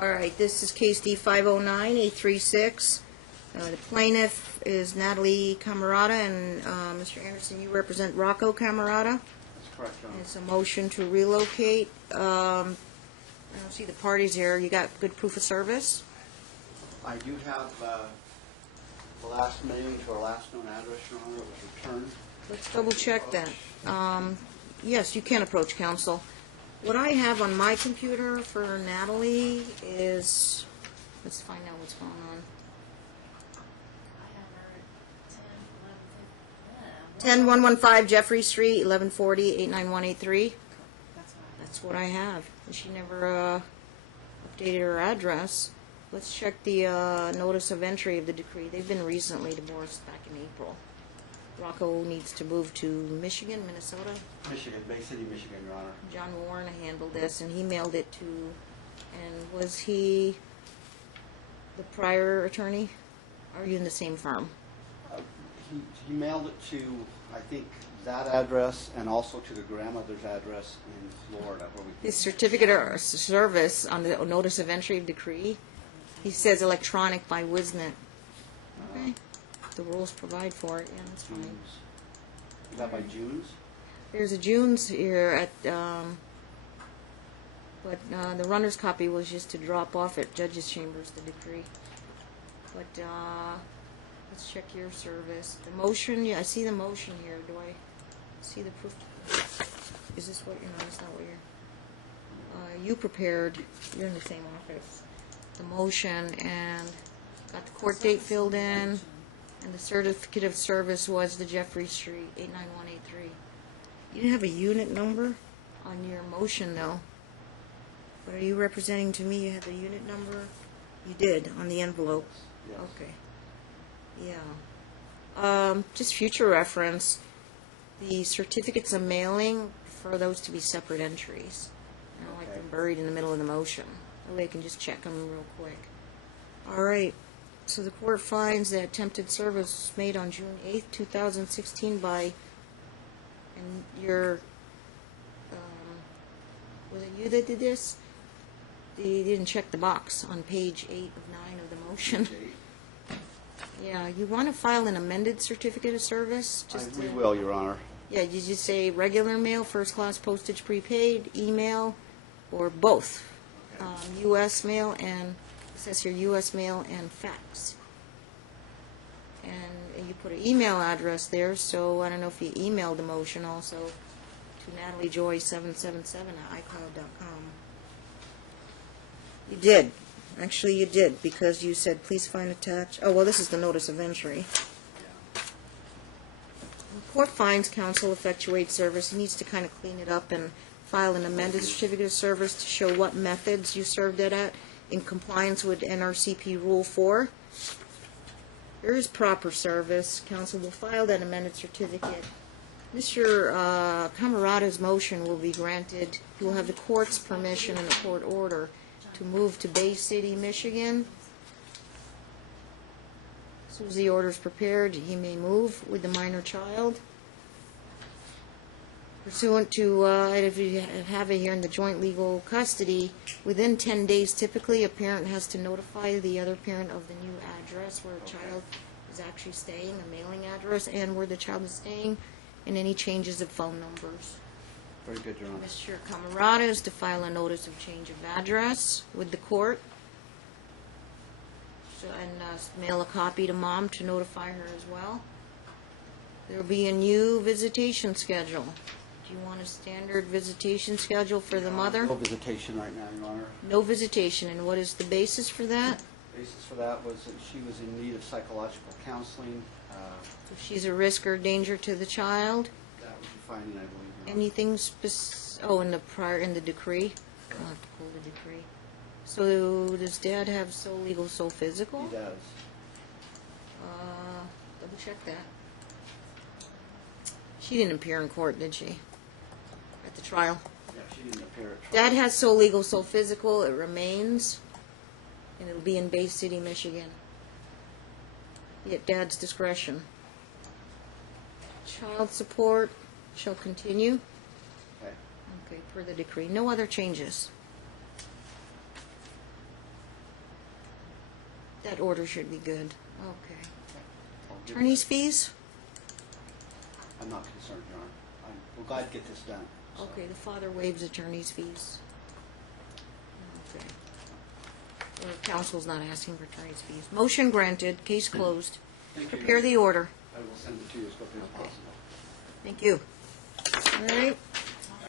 All right, this is case D 509-836. The plaintiff is Natalie Cammarata, and Mr. Anderson, you represent Rocco Cammarata. That's correct, Your Honor. It's a motion to relocate. I don't see the parties here. You got good proof of service? I do have the last mailing to our last known address, Your Honor. It was returned. Let's double check that. Yes, you can approach counsel. What I have on my computer for Natalie is, let's find out what's going on. I have her at 10115 Jeffrey Street, 1140 89183. That's what I have. And she never updated her address. Let's check the notice of entry of the decree. They've been recently divorced back in April. Rocco needs to move to Michigan, Minnesota. Michigan, Bay City, Michigan, Your Honor. John Warren handled this, and he mailed it to, and was he the prior attorney? Are you in the same firm? He mailed it to, I think, that address and also to the grandmother's address in Florida. Where we His certificate of service on the notice of entry of decree, he says electronic by Wisnet. Okay. The rules provide for it. Yeah, that's fine. Is that by June's? There's a June's here at, but the runner's copy was just to drop off at Judge's Chambers, the decree. But let's check your service. The motion, yeah, I see the motion here. Do I see the proof? Is this what you're, no, that's not what you're, you prepared, you're in the same office. The motion and got the court date filled in. And the certificate of service was the Jeffrey Street, 89183. You didn't have a unit number on your motion, though. But are you representing to me you had the unit number? You did, on the envelope. Yes. Okay. Yeah. Just future reference, the certificates of mailing, for those to be separate entries. I don't like them buried in the middle of the motion. That way I can just check them real quick. All right. So the court finds that attempted service was made on June 8th, 2016 by, and your, was it you that did this? You didn't check the box on page 8 of 9 of the motion. Yeah, you want to file an amended certificate of service? We will, Your Honor. Yeah, did you say regular mail, first class postage prepaid, email, or both? Okay. U.S. mail and... It says here U.S. mail and fax. And you put an email address there, so I don't know if you emailed the motion also to NatalieJoy777 at iCloud.com. You did. Actually, you did, because you said, please find attached. Oh, well, this is the notice of entry. Yeah. The court finds counsel effectuate service. He needs to kind of clean it up and file an amended certificate of service to show what methods you served it at, in compliance with NRCP Rule 4. There is proper service. Counsel will file that amended certificate. Mr. Cammarata's motion will be granted. He will have the court's permission and the court order to move to Bay City, Michigan. As soon as the order is prepared, he may move with the minor child. Pursuant to, if you have it here in the joint legal custody, within 10 days typically a parent has to notify the other parent of the new address where a child is actually staying, a mailing address, and where the child is staying, and any changes of phone numbers. Very good, Your Honor. Mr. Cammarata is to file a notice of change of address with the court, so, and mail a copy to mom to notify her as well. There will be a new visitation schedule. Do you want a standard visitation schedule for the mother? No visitation right now, Your Honor. No visitation, and what is the basis for that? The basis for that was that she was in need of psychological counseling. If she's a risk or danger to the child? That was the finding, I believe, Your Honor. Anything in the decree? I'll have to pull the decree. So does Dad have sole legal, sole physical? He does. Double check that. She didn't appear in court, did she? At the trial? Yeah, she didn't appear at trial. Dad has sole legal, sole physical. It remains, and it'll be in Bay City, Michigan. At Dad's discretion. Child support shall continue. Okay. Okay, per the decree. No other changes. That order should be good. Okay. I'll give Attorney's that- fees? I'm not concerned, Your Honor. We're glad to get this done. so. Okay, the father waives attorney's fees. Okay. Or counsel's not asking for attorney's fees. Motion granted, case closed. Thank you. Prepare the order. I will send it to you as quickly as Okay. possible. Thank you. All right.